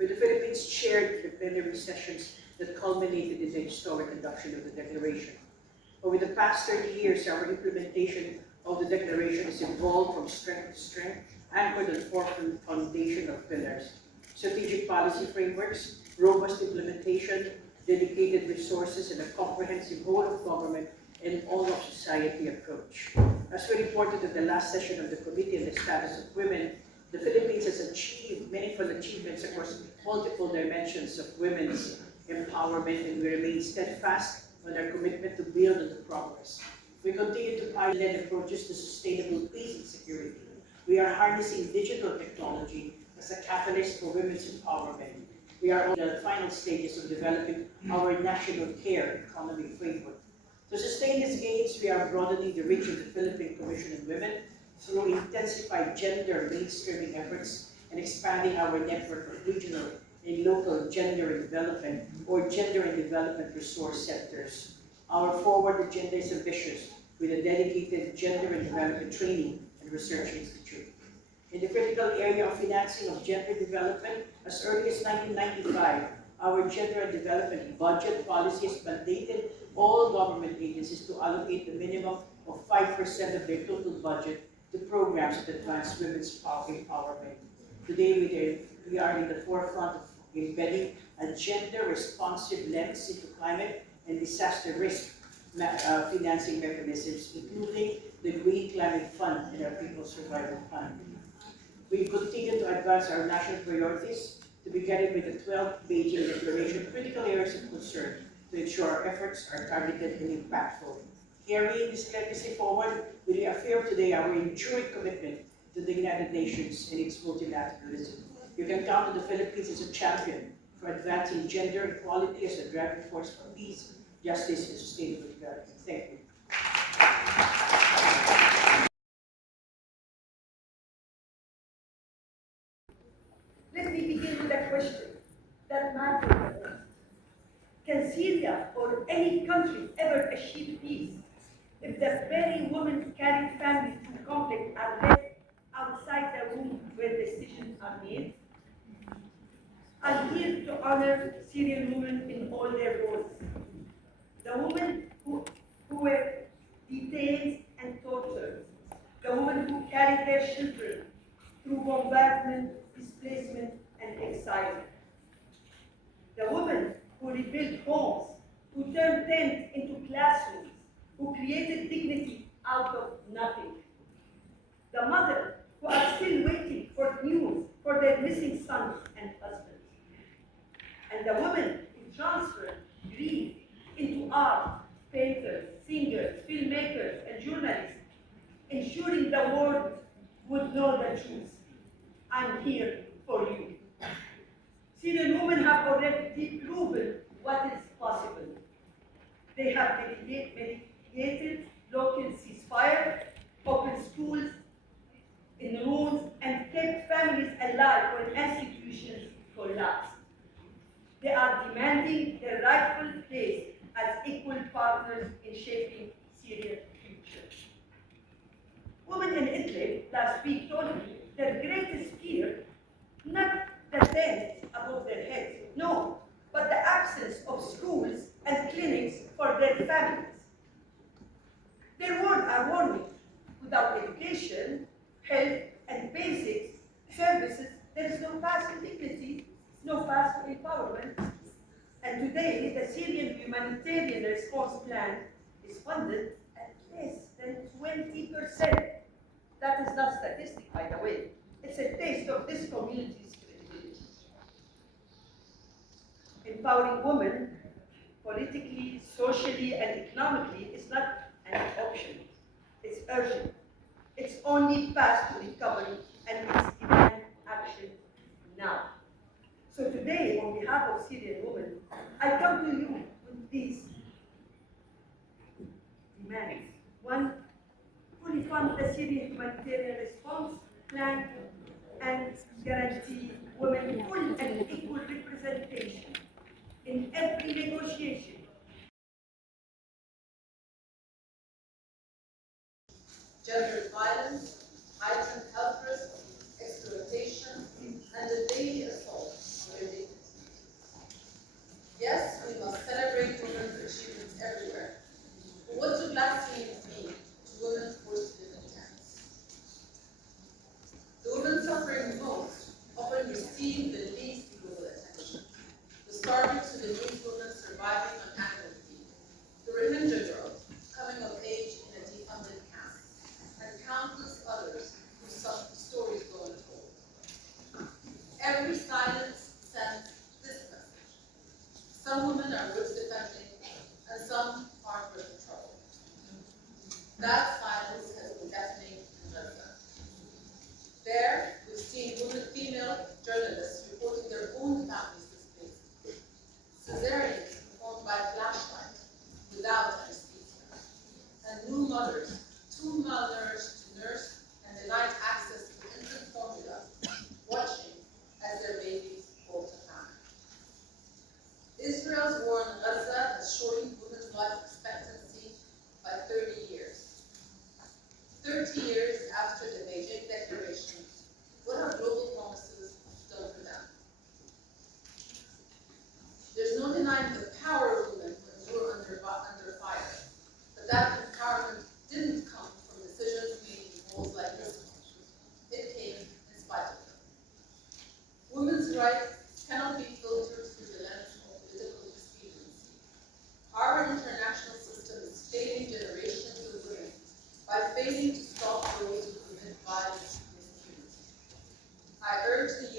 where the Philippines chaired the plenary sessions that culminated in the historic adoption of the Declaration. Over the past 30 years, our implementation of the Declaration has evolved from strength to strength, anchored on four foundational pillars: strategic policy frameworks, robust implementation, dedicated resources, and a comprehensive whole of government and all of society approach. As we reported at the last session of the Committee on the Status of Women, the Philippines has achieved meaningful achievements across multiple dimensions of women's empowerment, and we remain steadfast on our commitment to build on the progress. We continue to pilot approaches to sustainable peace and security. We are harnessing digital technology as a catalyst for women's empowerment. We are on the final stages of developing our national care economy framework. To sustain these gains, we are broadening the reach of the Philippine Commission on Women through intensified gender mainstreaming efforts and expanding our network of regional and local gender and development or gender and development resource centers. Our forward agenda is ambitious, with a dedicated gender and development training and research institute. In the critical area of financing of gender development, as early as 1995, our gender and development budget policy has mandated all government agencies to allocate the minimum of 5% of their total budget to programs that advance women's empowerment. Today, we are in the forefront of embedding a gender-responsive lens into climate and disaster risk financing mechanisms, including the Green Climate Fund and our People's Survival Fund. We continue to advance our national priorities to be guided by the 12th Beijing Declaration critical areas of concern to ensure our efforts are targeted and impactful. Carrying this legacy forward, we reaffirm today our enduring commitment to the United Nations and its multilateralism. You can count on the Philippines as a champion for advancing gender equality as a driving force for peace, justice, and sustainable development. Thank you. Let me begin with a question that matters. Can Syria or any country ever achieve peace if the very women carrying families to conflict are left outside the room where decisions are made? I'm here to honor Syrian women in all their roles. The women who were detained and tortured, the women who carried their children through bombardment, displacement, and exile, the women who rebuilt homes, who turned tents into classrooms, who created dignity out of nothing, the mothers who are still waiting for news for their missing sons and husbands, and the women who transferred grief into art, painters, singers, filmmakers, and journalists, ensuring the world would know the truth. I'm here for you. Syrian women have already proven what is possible. They have mediated local ceasefire, opened schools in ruins, and kept families alive when institutions collapsed. They are demanding their rightful place as equal partners in shaping Syria's future. Women in Idlib last week told me their greatest fear, not the tents above their heads, no, but the absence of schools and clinics for their families. Their words are warning. Without education, health, and basic services, there is no path to dignity, no path to empowerment. And today, the Syrian humanitarian response plan is funded at less than 20%. That is not statistic, by the way. It's a taste of this community's credibility. Empowering women politically, socially, and economically is not an option. It's urgent. It's only path to recovery, and it's demand action now. So today, on behalf of Syrian women, I come to you with these demands. One, fully fund the Syrian humanitarian response plan and guarantee women full and equal representation in every negotiation. Gender violence, heightened urge the